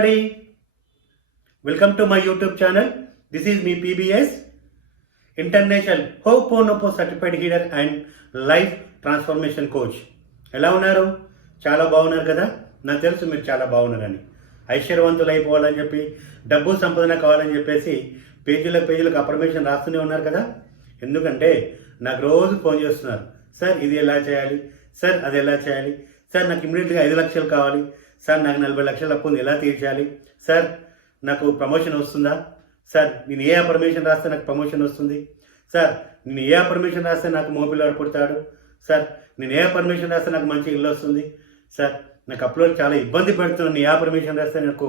everybody. Welcome to my YouTube channel. This is me PBS, International Ho'oponopo certified Healer and life transformation coach ఎలా ఉన్నారు? చాలా బాగున్నారు కదా? నాకు తెలుసు మీరు చాలా బాగున్నారని. ఐశ్వర్యవంతులు అయిపోవాలని చెప్పి డబ్బు సంపాదన కావాలని చెప్పేసి పేజీలకు పేజీలకు అప్రమేషన్ రాస్తూనే ఉన్నారు కదా? ఎందుకంటే నాకు రోజు ఫోన్ చేస్తున్నారు. సార్ ఇది ఎలా చేయాలి? సార్ అది ఎలా చేయాలి? సార్ నాకు ఇమీడియట్గా ఐదు లక్షలు కావాలి. సార్ నాకు నలభై లక్షల అప్పు ఎలా తీర్చాలి? సార్ నాకు ప్రమోషన్ వస్తుందా? సార్ నేను ఏ అపర్మేషన్ రాస్తే నాకు ప్రమోషన్ వస్తుంది? సార్ నేను ఏ అపర్మేషన్ రాస్తే నాకు మోపిల్లాడు పుడతాడు? సార్ నేను ఏ పర్మిషన్ రాస్తే నాకు మంచి ఇల్లు వస్తుంది? సార్ నాకు అప్లోడ్ చాలా ఇబ్బంది పెడుతున్నాను ఏ పర్మిషన్ రాస్తే నాకు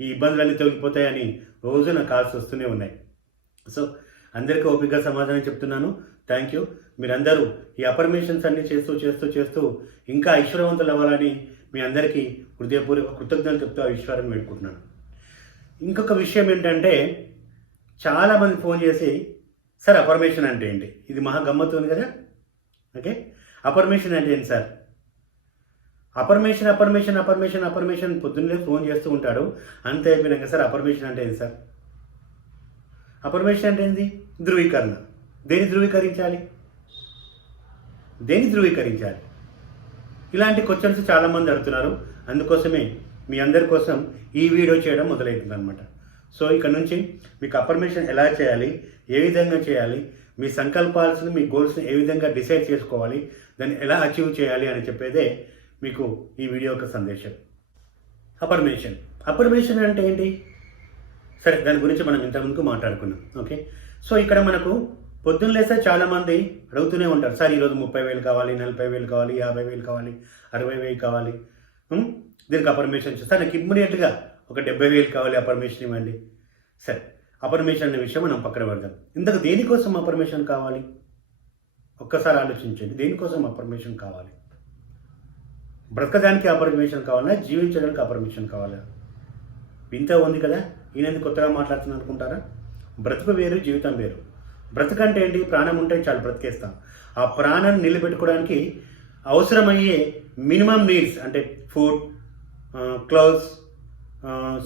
ఈ ఇబ్బందులన్నీ తొలగిపోతాయని రోజు నాకు కాల్స్ వస్తూనే ఉన్నాయి. సో అందరికీ ఓపికగా సమాధానం చెప్తున్నాను. థ్యాంక్ యూ మీరందరూ ఈ అపర్మేషన్స్ అన్ని చేస్తూ చేస్తూ చేస్తూ ఇంకా ఐశ్వర్యవంతులు అవ్వాలని మీ అందరికీ హృదయపూర్వక కృతజ్ఞతలు చెప్తూ ఆ ఈశ్వరాన్ని వేడుకుంటున్నాను ఇంకొక విషయం ఏంటంటే చాలామంది ఫోన్ చేసి సార్ అపర్మేషన్ అంటే ఏంటి? ఇది మహా గమ్మత్తు ఉంది కదా? ఓకే? అపర్మేషన్ అంటే ఏంటి sir? Affirmation affirmation affirmation affirmation పొద్దున్నే ఫోన్ చేస్తూ ఉంటాడు. అంతే అయిపోయినాక సార్ అపర్మేషన్ అంటే ఏంటి సార్? అపర్మేషన్ అంటే ఏంది? ధృవీకరణ. దేని ధృవీకరించాలి? దేని ధృవీకరించాలి? ఇలాంటి క్వశ్చన్స్ చాలామంది అడుగుతున్నారు. అందుకోసమే మీ అందరి కోసం ఈ వీడియో చేయడం మొదలవుతుంది అనమాట సో ఇక్కడ నుంచి మీకు అపర్మేషన్ ఎలా చేయాలి ఏ విధంగా చేయాలి మీ సంకల్పాల్సిన మీ గోల్స్ని ఏ విధంగా డిసైడ్ చేసుకోవాలి దాన్ని ఎలా అచీవ్ చేయాలి అని చెప్పేదే మీకు ఈ వీడియో యొక్క సందేశం. అపర్మేషన్ అపర్మేషన్ అంటే ఏంటి? సరే దాని గురించి మనం ఇంతకుముందు మాట్లాడుకున్నాం. ఓకే? సో ఇక్కడ మనకు పొద్దున్న లేస్తే చాలామంది అడుగుతూనే ఉంటారు సార్ ఈరోజు ముప్పై వేలు కావాలి నలభై వేలు కావాలి యాభై వేలు కావాలి అరవై వేలు కావాలి. దీనికి అపర్మేషన్ సార్ నాకు ఇమ్మీడియట్గా ఒక డెబ్బై వేలు కావాలి అపర్మేషన్ ఇవ్వండి. సరే అపర్మేషన్ అనే విషయం మనం పక్కన పెడదాం. ఇంతకు దేనికోసం అపర్మేషన్ కావాలి? ఒక్కసారి ఆలోచించండి. దేనికోసం అపర్మేషన్ కావాలి? బ్రతకడానికి అపర్మేషన్ కావాలా? జీవించడానికి అపర్మేషన్ కావాలా? వింత ఉంది కదా? ఈయన కొత్తగా మాట్లాడుతున్నా అనుకుంటారా? బ్రతుకు వేరు జీవితం వేరు. బ్రతకంటే ఏంటి ప్రాణం ఉంటే చాలు బ్రతికేస్తాం. ఆ ప్రాణాన్ని నిలబెట్టుకోవడానికి అవసరమయ్యే మినిమం నీడ్స్ అంటే ఫుడ్ క్లోత్స్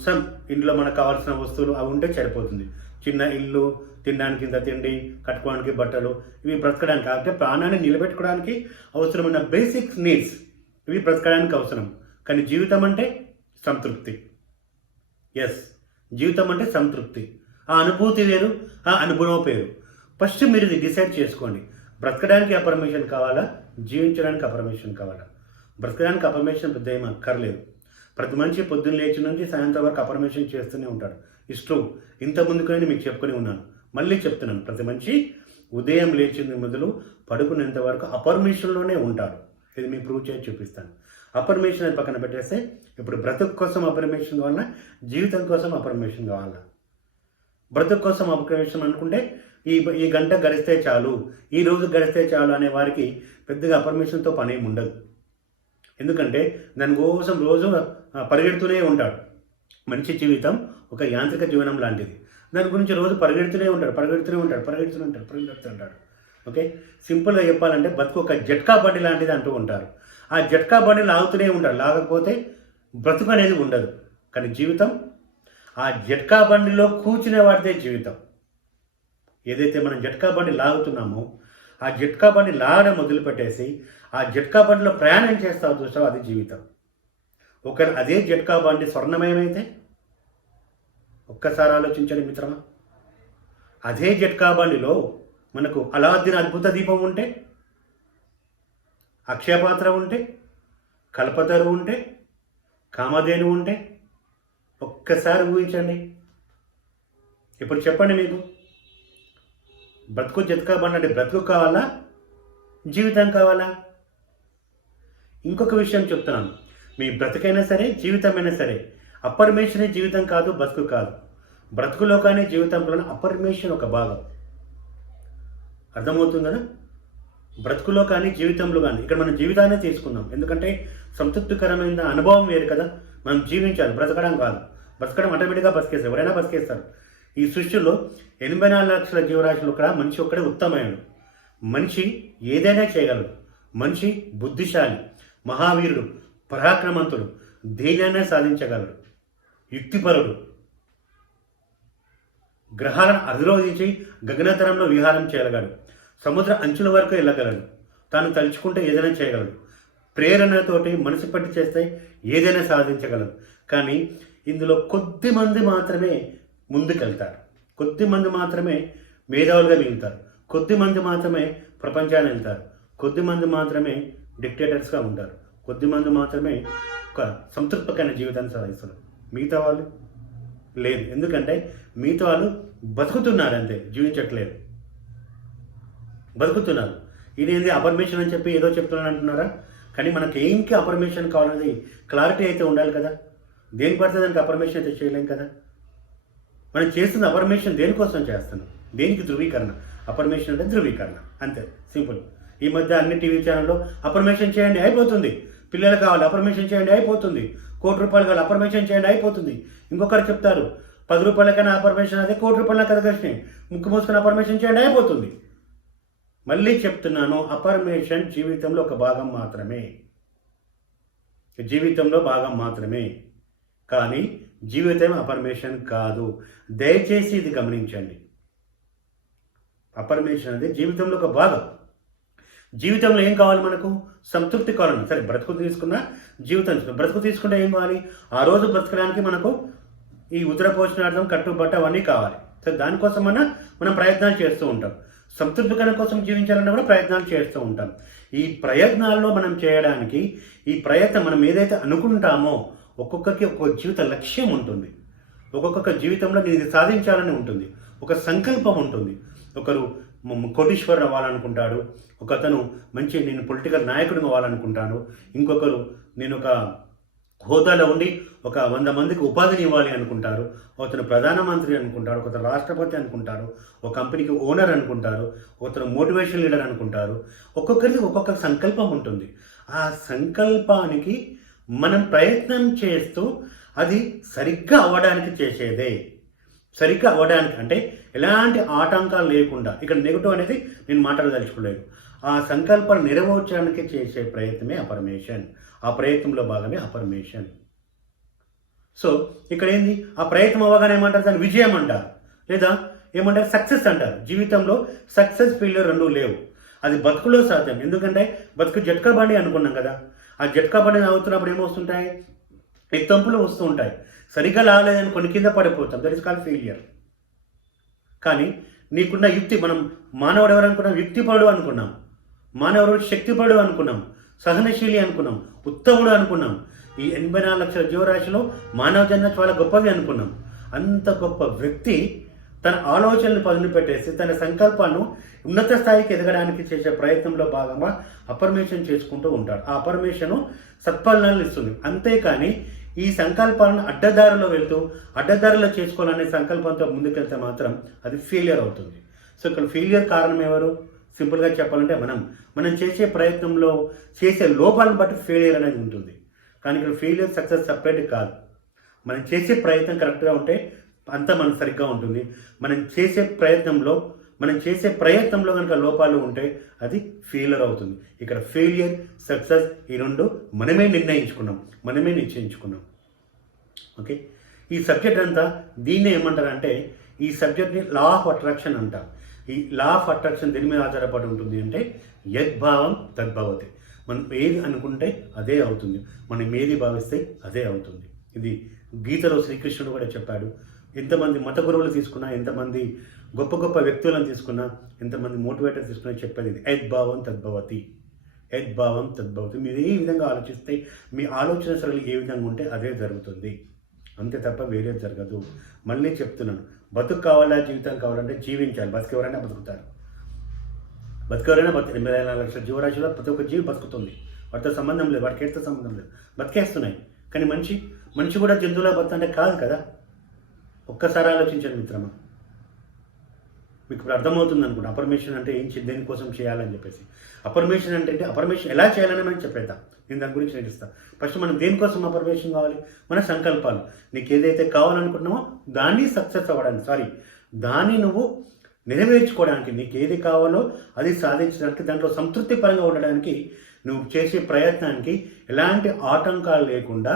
సమ్ ఇంట్లో మనకు కావాల్సిన వస్తువులు అవి ఉంటే సరిపోతుంది. చిన్న ఇల్లు తినడానికి ఇంత తిండి కట్టుకోవడానికి బట్టలు ఇవి బ్రతకడానికి. అంటే ప్రాణాన్ని నిలబెట్టుకోవడానికి అవసరమైన బేసిక్ నీడ్స్ ఇవి బ్రతకడానికి అవసరం. కానీ జీవితం అంటే సంతృప్తి. ఎస్ జీవితం అంటే సంతృప్తి. ఆ అనుభూతి వేరు ఆ అనుభవం పేరు. ఫస్ట్ మీరు ఇది డిసైడ్ చేసుకోండి. బ్రతకడానికి అపర్మేషన్ కావాలా? జీవించడానికి అపర్మేషన్ కావాలా? బ్రతకడానికి అపర్మేషన్ పెద్ద ఏం అక్కర్లేదు. ప్రతి మనిషి పొద్దున్న లేచి నుంచి సాయంత్రం వరకు అపర్మేషన్ చేస్తూనే ఉంటాడు. ఇష్టం ఇంత ముందుకనే మీకు చెప్పుకొని ఉన్నాను. మళ్ళీ చెప్తున్నాను. ప్రతి మనిషి ఉదయం లేచింది మొదలు పడుకునేంత వరకు అపర్మేషన్లోనే ఉంటారు ఇది మీకు ప్రూవ్ చేసి చూపిస్తాను. అపర్మేషన్ అని పక్కన పెట్టేస్తే ఇప్పుడు బ్రతుకు కోసం అపర్మేషన్ కావాలా? జీవితం కోసం అపర్మేషన్ కావాలా? బ్రతుకు కోసం అపర్మేషన్ అనుకుంటే ఈ ఈ గంట గడిస్తే చాలు ఈ రోజు గడిస్తే చాలు అనే వారికి పెద్దగా అపర్మిషన్తో పని ఉండదు. ఎందుకంటే దానికోసం రోజు పరిగెడుతూనే ఉంటాడు. మనిషి జీవితం ఒక యాంత్రిక జీవనం లాంటిది. దాని గురించి రోజు పరిగెడుతూనే ఉంటాడు పరిగెడుతూనే ఉంటాడు పరిగెడుతూనే ఉంటాడు పరిగెడుతూ ఉంటాడు. ఓకే? సింపుల్గా చెప్పాలంటే బతుకు ఒక జట్కా బండి లాంటిది అంటూ ఉంటారు. ఆ జట్కా బండి లాగుతూనే ఉంటాడు. లాగకపోతే బ్రతుకు అనేది ఉండదు. కానీ జీవితం ఆ జట్కా బండిలో కూర్చునే వాడితే జీవితం. ఏదైతే మనం జట్కా బండి లాగుతున్నామో ఆ జట్కా బండి లాగడం మొదలుపెట్టేసి ఆ జట్కా బండిలో ప్రయాణం చేస్తావు చూసావు? అది జీవితం. ఒక అదే జట్కా బండి స్వర్ణమయమైతే ఒక్కసారి ఆలోచించండి మిత్రమా. అదే జట్కా బండిలో మనకు అలాద్దీన్ అద్భుత దీపం ఉంటే అక్షయపాత్ర ఉంటే కల్పతరు ఉంటే కామధేను ఉంటే ఒక్కసారి ఊహించండి. ఇప్పుడు చెప్పండి మీకు. బ్రతుకు జతకా బ్రతుకు కావాలా? జీవితం కావాలా? ఇంకొక విషయం చెప్తున్నాను. మీ బ్రతుకైనా సరే జీవితమైనా సరే అపర్మేషనే జీవితం కాదు బ్రతుకు కాదు. బ్రతుకులో కానీ జీవితంలో అపర్మేషన్ ఒక భాగం. అర్థమవుతుంది కదా బ్రతుకులో కానీ జీవితంలో కానీ ఇక్కడ మనం జీవితాన్ని తీసుకుందాం. ఎందుకంటే సంతృప్తికరమైన అనుభవం వేరు కదా. మనం జీవించాలి బ్రతకడం కాదు. బ్రతకడం ఆటోమేటిక్గా బతికేస్తారు. ఎవరైనా బతికేస్తారు. ఈ సృష్టిలో ఎనభై నాలుగు లక్షల జీవరాశులు కూడా మనిషి ఒక్కడే ఉత్తమమైనడు. మనిషి ఏదైనా చేయగలడు. మనిషి బుద్ధిశాలి మహావీరుడు పరాక్రమంతుడు దేనైనా సాధించగలడు. యుక్తిపరుడు. గ్రహాలను అధిరోధించి గగనతరంలో విహారం చేయగలడు. సముద్ర అంచుల వరకు వెళ్ళగలడు. తాను తలుచుకుంటే ఏదైనా చేయగలడు. ప్రేరణతోటి మనసు పట్టి చేస్తే ఏదైనా సాధించగలడు. కానీ ఇందులో కొద్ది మంది మాత్రమే ముందుకెళ్తారు. కొద్దిమంది మాత్రమే మేధావులుగా మిగులుతారు. కొద్దిమంది మాత్రమే ప్రపంచాన్ని వెళ్తారు కొద్దిమంది మాత్రమే డిక్టేటర్స్గా ఉంటారు. కొద్దిమంది మాత్రమే ఒక సంతృప్తికరమైన జీవితాన్ని సాధిస్తారు మిగతా వాళ్ళు లేదు. ఎందుకంటే మిగతా వాళ్ళు బతుకుతున్నారు అంతే జీవించట్లేదు. బతుకుతున్నారు. ఇదేంది అపర్మేషన్ అని చెప్పి ఏదో చెప్తున్నాను అంటున్నారా? కానీ మనకి ఏంకి అపర్మేషన్ కావాలనేది క్లారిటీ అయితే ఉండాలి కదా. దేనికి పడితే దానికి అపర్మేషన్ అయితే చేయలేం కదా. మనం చేస్తున్న అఫర్మేషన్ దేనికోసం చేస్తున్నాం? దేనికి ధృవీకరణ? అఫర్మేషన్ అంటే ధృవీకరణ. అంతే. సింపుల్. ఈ మధ్య అన్ని టీవీ ఛానల్లో అఫర్మేషన్ చేయండి అయిపోతుంది. పిల్లలు కావాలి అఫర్మేషన్ చేయండి అయిపోతుంది. కోటి రూపాయలు కావాలి అఫర్మేషన్ చేయండి అయిపోతుంది. ఇంకొకరు చెప్తారు పది రూపాయలకైనా అఫర్మేషన్ అదే కోటి రూపాయల కదా కృష్ణ? ముక్కు మూసుకుని అఫర్మేషన్ చేయండి అయిపోతుంది. మళ్ళీ చెప్తున్నాను అపర్మేషన్ జీవితంలో ఒక భాగం మాత్రమే. జీవితంలో భాగం మాత్రమే. కానీ జీవితం అపర్మేషన్ కాదు. దయచేసి ఇది గమనించండి. అపర్మేషన్ అనేది జీవితంలో ఒక భాగం. జీవితంలో ఏం కావాలి మనకు? సంతృప్తి కావాలి సరే బ్రతుకు తీసుకున్నా జీవితం బ్రతుకు తీసుకుంటే ఏం కావాలి? ఆ రోజు బ్రతకడానికి మనకు ఈ ఉదర పోషణార్థం కట్టుబట్ట అవన్నీ కావాలి. సరే దానికోసమన్నా మనం ప్రయత్నాలు చేస్తూ ఉంటాం. సంతృప్తికరం కోసం జీవించాలన్నా కూడా ప్రయత్నాలు చేస్తూ ఉంటాం. ఈ ప్రయత్నాల్లో మనం చేయడానికి ఈ ప్రయత్నం మనం ఏదైతే అనుకుంటామో ఒక్కొక్కరికి ఒక్కొక్క జీవిత లక్ష్యం ఉంటుంది. ఒక్కొక్క జీవితంలో నేను ఇది సాధించాలని ఉంటుంది. ఒక సంకల్పం ఉంటుంది. ఒకరు కోటీశ్వరుడు అవ్వాలనుకుంటాడు. ఒకతను మంచి నేను పొలిటికల్ నాయకుడు అవ్వాలనుకుంటాను. ఇంకొకరు నేను ఒక హోదాలో ఉండి ఒక వంద మందికి ఉపాధిని ఇవ్వాలి అనుకుంటారు. ఒకతను ప్రధానమంత్రి అనుకుంటారు. ఒకతను రాష్ట్రపతి అనుకుంటారు. ఒక కంపెనీకి ఓనర్ అనుకుంటారు. ఒకతను మోటివేషన్ లీడర్ అనుకుంటారు. ఒక్కొక్కరికి ఒక్కొక్క సంకల్పం ఉంటుంది. ఆ సంకల్పానికి మనం ప్రయత్నం చేస్తూ అది సరిగ్గా అవ్వడానికి చేసేదే. సరిగ్గా అవ్వడానికి అంటే ఎలాంటి ఆటంకాలు లేకుండా ఇక్కడ నెగటివ్ అనేది నేను మాట్లాడదలుచుకోలేదు. ఆ సంకల్పాలు నెరవేర్చడానికి చేసే ప్రయత్నమే అపర్మేషన్ ఆ ప్రయత్నంలో భాగమే అపర్మేషన్ సో ఇక్కడ ఏంది? ఆ ప్రయత్నం అవ్వగానే ఏమంటారు? దాన్ని విజయం అంటారు. లేదా ఏమంటారు? సక్సెస్ అంటారు. జీవితంలో సక్సెస్ ఫెయిల్యూర్ రెండు లేవు. అది బతుకులో సాధ్యం. ఎందుకంటే బతుకు జట్కా బండి అనుకున్నాం కదా. ఆ జట్కా బండి అవుతున్నప్పుడు ఏమొస్తుంటాయి? ఎత్తంపులు వస్తూ ఉంటాయి సరిగ్గా లాగలేదని కొన్ని కింద పడిపోతాం. దట్ ఇస్ కాల్ ఫెయిలియర్ కానీ నీకున్న యుక్తి మనం మానవుడు ఎవరు అనుకున్నాం? యుక్తిపరుడు అనుకున్నాం. మానవుడు శక్తిపరుడు అనుకున్నాం. సహనశీలి అనుకున్నాం. ఉత్తముడు అనుకున్నాం. ఈ ఎనభై నాలుగు లక్షల జీవరాశిలో మానవ జన్మ చాలా గొప్పవి అనుకున్నాం. అంత గొప్ప వ్యక్తి తన ఆలోచనలు పదును పెట్టేసి తన సంకల్పాలను ఉన్నత స్థాయికి ఎదగడానికి చేసే ప్రయత్నంలో భాగంగా అపర్మేషన్ చేసుకుంటూ ఉంటాడు. ఆ అపర్మేషను సత్ఫలనాలను ఇస్తుంది. అంతేకాని ఈ సంకల్పాలను అడ్డదారిలో వెళ్తూ అడ్డదారిలో చేసుకోవాలనే సంకల్పంతో ముందుకెళ్తే మాత్రం అది ఫెయిలియర్ అవుతుంది. సో ఇక్కడ ఫెయిలియర్ కారణం ఎవరు? సింపుల్గా చెప్పాలంటే మనం. మనం చేసే ప్రయత్నంలో చేసే లోపాలను బట్టి ఫెయిలియర్ అనేది ఉంటుంది. కానీ ఇక్కడ ఫెయిలియర్ సక్సెస్ సపరేట్ కాదు. మనం చేసే ప్రయత్నం కరెక్ట్గా ఉంటే అంతా మనకు సరిగ్గా ఉంటుంది. మనం చేసే ప్రయత్నంలో మనం చేసే ప్రయత్నంలో కనుక లోపాలు ఉంటే అది ఫెయిలర్ అవుతుంది. ఇక్కడ ఫెయిలియర్ సక్సెస్ ఈ రెండు మనమే నిర్ణయించుకున్నాం. మనమే నిశ్చయించుకున్నాం. ఓకే ఈ సబ్జెక్ట్ అంతా దీన్ని ఏమంటారంటే ఈ సబ్జెక్ట్ని లా ఆఫ్ అట్రాక్షన్ అంటారు ఈ లా ఆఫ్ అట్రాక్షన్ దేని మీద ఆధారపడి ఉంటుంది అంటే యద్భావం తద్భవతి. మనం ఏది అనుకుంటే అదే అవుతుంది. మనం ఏది భావిస్తే అదే అవుతుంది. ఇది గీతలో శ్రీకృష్ణుడు కూడా చెప్పాడు ఎంతమంది మత గురువులు తీసుకున్నా ఎంతమంది గొప్ప గొప్ప వ్యక్తులను తీసుకున్నా ఎంతమంది మోటివేటర్ తీసుకున్నా చెప్పేది ఇది. యద్భావం తద్భవతి యద్భావం తద్భవతి మీరు ఏ విధంగా ఆలోచిస్తే మీ ఆలోచన సరళి ఏ విధంగా ఉంటే అదే జరుగుతుంది. అంతే తప్ప వేరే జరగదు. మళ్ళీ చెప్తున్నాను. బతుకు కావాలా జీవితం కావాలంటే జీవించాలి. బతుకు ఎవరైనా బతుకుతారు. బతికెవరైనా బతు ఎనభై నాలుగు లక్షల జీవరాశిలో ప్రతి ఒక్క జీవి బతుకుతుంది. వాటితో సంబంధం లేదు. వాటికి ఎట్తో సంబంధం లేదు. బతికేస్తున్నాయి. కానీ మనిషి మనిషి కూడా జంతువులా అంటే కాదు కదా? ఒక్కసారి ఆలోచించండి మిత్రమా. మీకు ఇప్పుడు అర్థమవుతుంది అనుకుంటా అపర్మేషన్ అంటే ఏం చే- దేనికోసం చేయాలని చెప్పేసి. అపర్మేషన్ అంటే అంటే అపర్మేషన్ ఎలా చేయాలని మనం చెప్పేద్దాం. నేను దాని గురించి నేర్పిస్తాను ఫస్ట్ మనం దేనికోసం అపర్మేషన్ కావాలి? మన సంకల్పాలు. నీకు ఏదైతే కావాలనుకుంటున్నామో దాన్ని సక్సెస్ అవ్వడానికి సారీ దాన్ని నువ్వు నెరవేర్చుకోవడానికి నీకు ఏది కావాలో అది సాధించడానికి దాంట్లో సంతృప్తి పరంగా ఉండడానికి నువ్వు చేసే ప్రయత్నానికి ఎలాంటి ఆటంకాలు లేకుండా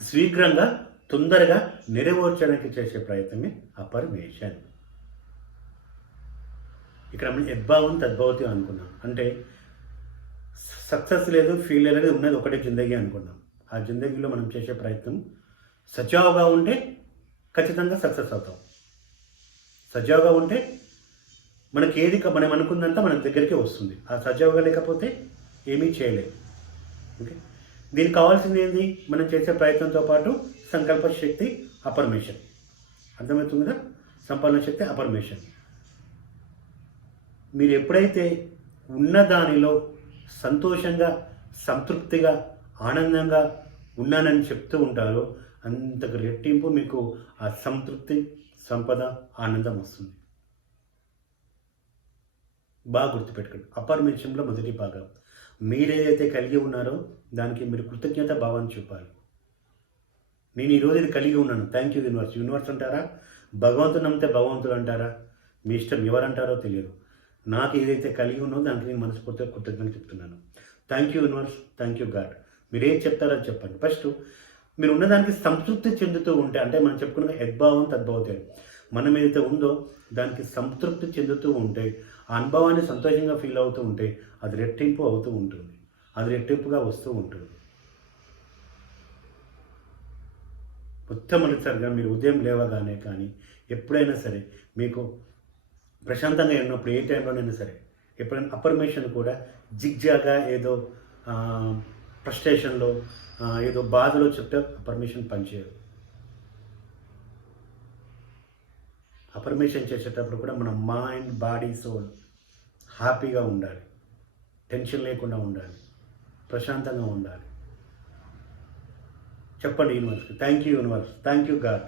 శీఘ్రంగా తొందరగా నెరవేర్చడానికి చేసే ప్రయత్నమే అపర్మేషన్ ఇక్కడ మనం యద్భావం తద్భవతి అనుకున్నాం. అంటే సక్సెస్ లేదు ఫీల్ అనేది ఉన్నది ఒకటే జిందగీ అనుకున్నాం. ఆ జిందగీలో మనం చేసే ప్రయత్నం సజావుగా ఉంటే ఖచ్చితంగా సక్సెస్ అవుతాం. సజావుగా ఉంటే మనకి ఏది మనం అనుకుందంతా మన దగ్గరికి వస్తుంది. ఆ సజావుగా లేకపోతే ఏమీ చేయలేము ఓకే? దీనికి కావాల్సింది ఏంది? మనం చేసే ప్రయత్నంతో పాటు సంకల్ప శక్తి అపర్మేషన్. అర్థమవుతుందా సంపాదన శక్తి అపర్మేషన్. మీరు ఎప్పుడైతే ఉన్న దానిలో సంతోషంగా సంతృప్తిగా ఆనందంగా ఉన్నానని చెప్తూ ఉంటారో అంతకు రెట్టింపు మీకు ఆ సంతృప్తి సంపద ఆనందం వస్తుంది. బాగా గుర్తుపెట్టుకోండి. అపర్మేషన్లో మొదటి భాగం. మీరేదైతే కలిగి ఉన్నారో దానికి మీరు కృతజ్ఞత భావాన్ని చూపాలి. నేను ఈరోజు ఇది కలిగి ఉన్నాను. థ్యాంక్ యూ యూనివర్స్ యూనివర్స్ అంటారా? భగవంతుడు నమ్మితే భగవంతుడు అంటారా? మీ ఇష్టం ఎవరంటారో తెలియదు. నాకు ఏదైతే కలిగి ఉన్నో దానికి నేను మనస్ఫూర్తిగా కృతజ్ఞత చెప్తున్నాను. Thank you universe thank you God మీరు ఏం చెప్తారో చెప్పండి. ఫస్ట్ మీరు ఉన్నదానికి సంతృప్తి చెందుతూ ఉంటే అంటే మనం చెప్పుకున్న యద్భావం తద్భవతే మనం ఏదైతే ఉందో దానికి సంతృప్తి చెందుతూ ఉంటే ఆ అనుభవాన్ని సంతోషంగా ఫీల్ అవుతూ ఉంటే అది రెట్టింపు అవుతూ ఉంటుంది. అది రెట్టింపుగా వస్తూ ఉంటుంది. మొట్టమొదటిసారిగా మీరు ఉదయం లేవగానే కానీ ఎప్పుడైనా సరే మీకు ప్రశాంతంగా ఉన్నప్పుడు ఏ టైంలోనైనా సరే ఎప్పుడైనా అపర్మేషన్ కూడా జిగ్జాగా ఏదో ఫ్రస్ట్రేషన్లో ఏదో బాధలో చెప్తే అపర్మేషన్ పనిచేయదు. అపర్మేషన్ చేసేటప్పుడు కూడా మన మైండ్ బాడీ సోల్ హ్యాపీగా ఉండాలి. టెన్షన్ లేకుండా ఉండాలి. ప్రశాంతంగా ఉండాలి. చెప్పండి universe thank you universe thank you God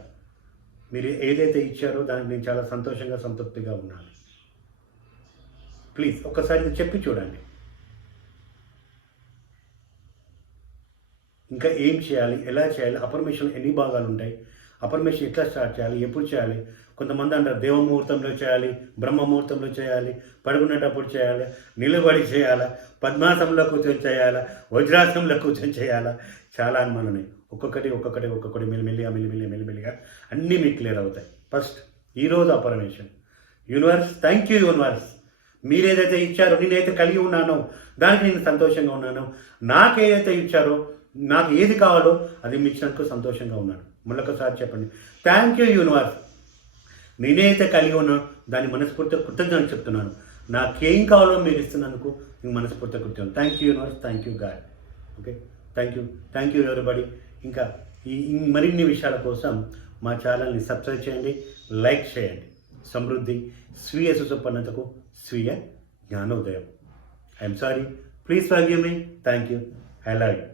మీరు ఏదైతే ఇచ్చారో దానికి నేను చాలా సంతోషంగా సంతృప్తిగా ఉన్నాను ప్లీజ్ ఒక్కసారి చెప్పి చూడండి. ఇంకా ఏం చేయాలి? ఎలా చేయాలి? అపర్మేషన్ ఎన్ని భాగాలు ఉంటాయి అపర్మేషన్ ఎట్లా స్టార్ట్ చేయాలి? ఎప్పుడు చేయాలి? కొంతమంది అంటారు దేవముహూర్తంలో చేయాలి బ్రహ్మముహూర్తంలో చేయాలి పడుకునేటప్పుడు చేయాలి నిలబడి చేయాలా పద్మాసంలో కూర్చొని చేయాలా వజ్రాసంలో కూర్చొని చేయాలా? చాలా అనుమానం ఒక్కొక్కటి ఒక్కొక్కటి ఒక్కొక్కటి మెల్లిమెల్లిగా మెల్లిమెల్లిగా మెల్లిమెల్లిగా అన్నీ మీకు క్లియర్ అవుతాయి. ఫస్ట్ ఈరోజు affirmation. Universe thank you universe. మీరేదైతే ఇచ్చారో నేనైతే కలిగి ఉన్నానో దానికి నేను సంతోషంగా ఉన్నాను. నాకేదైతే ఇచ్చారో నాకు ఏది కావాలో అది మీ ఇచ్చినందుకు సంతోషంగా ఉన్నాను మళ్ళొకసారి చెప్పండి. థ్యాంక్ యూ యూనివర్స్ నేనైతే కలిగి ఉన్నాను దాన్ని మనస్ఫూర్తిగా కృతజ్ఞతలు చెప్తున్నాను. నాకేం కావాలో మీరు ఇస్తున్నందుకు మీకు మనస్ఫూర్తిగా కృతజ్ఞత thank you universe thank you God okay thank you thank you everybody ఇంకా ఈ మరిన్ని విషయాల కోసం మా ఛానల్ని సబ్స్క్రైబ్ చేయండి. లైక్ చేయండి. సమృద్ధి స్వీయ సుసంపన్నతకు స్వీయ జ్ఞానోదయం. I'm sorry please forgive me thank you I love you